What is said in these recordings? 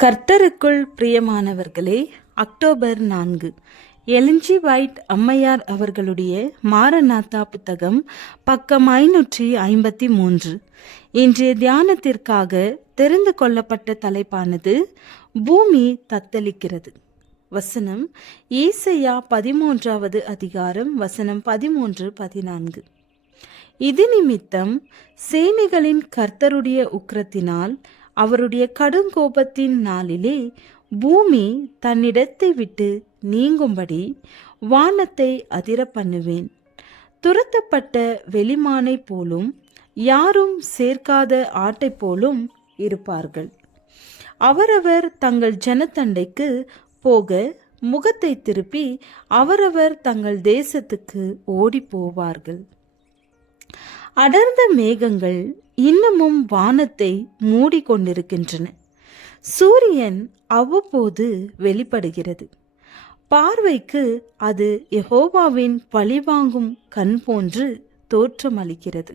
கர்த்தருக்குள் பிரியமானவர்களே, October 4 Ellen G white அம்மையார் அவர்களுடைய மாரநாத்தா புத்தகம், பக்கம் 553. இன்றைய தியானத்திற்காக தெரிந்து கொள்ளப்பட்ட தலைப்பானது பூமி தத்தளிக்கிறது. வசனம் ஏசாயா 13வது அதிகாரம் வசனம் 13-14. இது நிமித்தம் சேனைகளின் கர்த்தருடைய உக்கிரத்தினால் அவருடைய கடுங்கோபத்தின் நாளிலே பூமி தன்னிடத்தை விட்டு நீங்கும்படி வானத்தை அதிர பண்ணுவேன். துரத்தப்பட்ட வெளிமானை போலும் யாரும் சேர்க்காத ஆட்டை போலும் இருப்பார்கள். அவரவர் தங்கள் ஜனத்தண்டைக்கு போக முகத்தை திருப்பி அவரவர் தங்கள் தேசத்துக்கு ஓடி போவார்கள். அடர்ந்த மேகங்கள் இன்னமும் வானத்தை மூடிக்கொண்டிருக்கின்றன. சூரியன் அவ்வப்போது வெளிப்படுகிறது. பார்வைக்கு அது யெகோவாவின் பழிவாங்கும் கண் போன்று தோற்றமளிக்கிறது.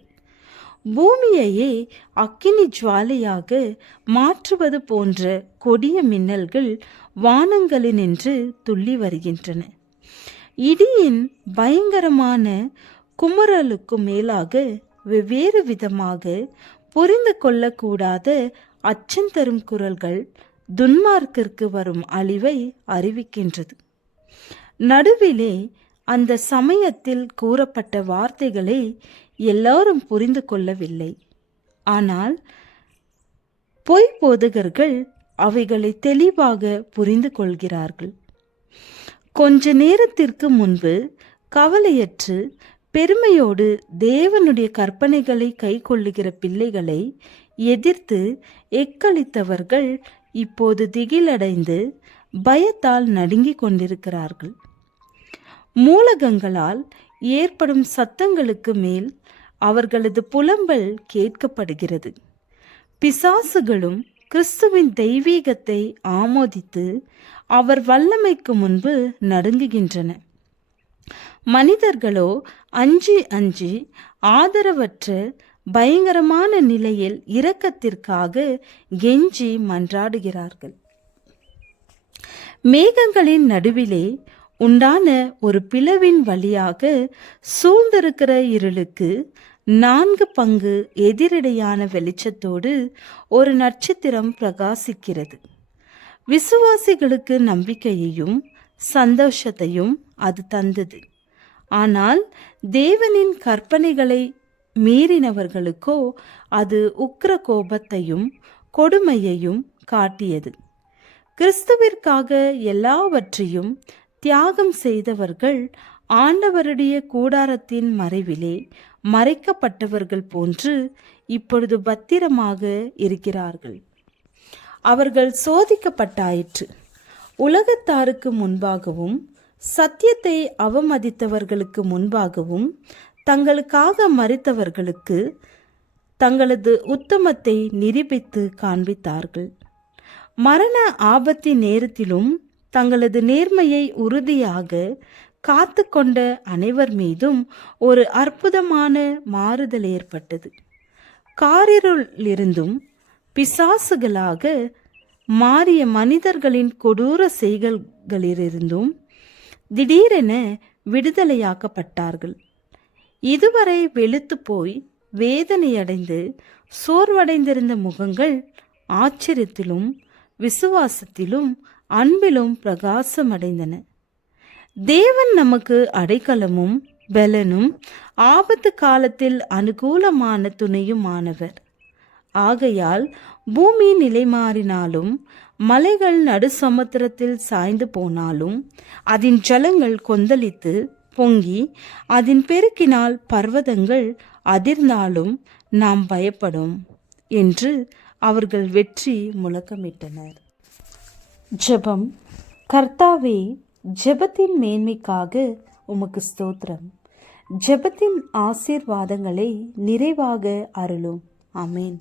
பூமியையே அக்கினி ஜுவாலையாக மாற்றுவது போன்ற கொடிய மின்னல்கள் வானங்களினின்று துள்ளி வருகின்றன. இடியின் பயங்கரமான குமுறலுக்கு மேலாக வெவ்வேறு விதமாக புரிந்து கொள்ளக்கூடாத அச்சந்தரும் குரல்கள் துன்மார்க்கிற்கு வரும் அழிவை அறிவிக்கின்றது. நடுவிலே அந்த சமயத்தில் கூறப்பட்ட வார்த்தைகளை எல்லாரும் புரிந்து கொள்ளவில்லை. ஆனால் பொய் போதகர்கள் அவைகளை தெளிவாக புரிந்து கொள்கிறார்கள். கொஞ்ச நேரத்திற்கு முன்பு கவலையற்று பெருமையோடு தேவனுடைய கற்பனைகளை கை கொள்ளுகிற பிள்ளைகளை எதிர்த்து எக்களித்தவர்கள் இப்போது திகிலடைந்து பயத்தால் நடுங்கிக் கொண்டிருக்கிறார்கள். மூலகங்களால் ஏற்படும் சத்தங்களுக்கு மேல் அவர்களது புலம்பல் கேட்கப்படுகிறது. பிசாசுகளும் கிறிஸ்துவின் தெய்வீகத்தை ஆமோதித்து அவர் வல்லமைக்கு முன்பு நடுங்குகின்றன. மனிதர்களோ அஞ்சி அஞ்சி ஆதரவற்ற பயங்கரமான நிலையில் இரக்கத்திற்காக கெஞ்சி மன்றாடுகிறார்கள். மேகங்களின் நடுவிலே உண்டான ஒரு பிளவின் வழியாக சூழ்ந்திருக்கிற இருளுக்கு 4 பங்கு எதிரடையான வெளிச்சத்தோடு ஒரு நட்சத்திரம் பிரகாசிக்கிறது. விசுவாசிகளுக்கு நம்பிக்கையையும் சந்தோஷத்தையும் அது தந்தது. ஆனால் தேவனின் கற்பனைகளை மீறினவர்களுக்கோ அது உக்கிர கோபத்தையும் கொடுமையையும் காட்டியது. கிறிஸ்துவிற்காக எல்லாவற்றையும் தியாகம் செய்தவர்கள் ஆண்டவருடைய கூடாரத்தின் மறைவிலே மறைக்கப்பட்டவர்கள் போன்று இப்பொழுது பத்திரமாக இருக்கிறார்கள். அவர்கள் சோதிக்கப்பட்டாயிற்று. உலகத்தாருக்கு முன்பாகவும் சத்தியத்தை அவமதித்தவர்களுக்கு முன்பாகவும் தங்களுக்காக மரித்தவர்களுக்கு தங்களது உத்தமத்தை நிரூபித்து காண்பித்தார்கள். மரண ஆபத்தின் நேரத்திலும் தங்களது நேர்மையை உறுதியாக காத்து கொண்ட அனைவர் மீதும் ஒரு அற்புதமான மாறுதல் ஏற்பட்டது. காரிருளிலிருந்தும் பிசாசுகளாக மாறிய மனிதர்களின் கொடூர செய்களிலிருந்தும் திடீரென விடுதலையாக்கப்பட்டார்கள். இதுவரை வெளுத்து போய் வேதனையடைந்து சோர்வடைந்திருந்த முகங்கள் ஆச்சரியத்திலும் விசுவாசத்திலும் அன்பிலும் பிரகாசமடைந்தன. தேவன் நமக்கு அடைக்கலமும் பலனும் ஆபத்து காலத்தில் அனுகூலமான துணையுமானவர். ஆகையால் பூமி நிலைமாறினாலும் மலைகள் நடு சமுத்திரத்தில் சாய்ந்து போனாலும் அதன் ஜலங்கள் கொந்தளித்து பொங்கி அதன் பெருக்கினால் பர்வதங்கள் அதிர்ந்தாலும் நாம் பயப்படும் என்று அவர்கள் வெற்றி முழக்கமிட்டனர். ஜெபம். கர்த்தாவே, ஜெபத்தின் மேன்மைக்காக உமக்கு ஸ்தோத்திரம். ஜெபத்தின் ஆசீர்வாதங்களை நிறைவாக அருளும். ஆமேன்.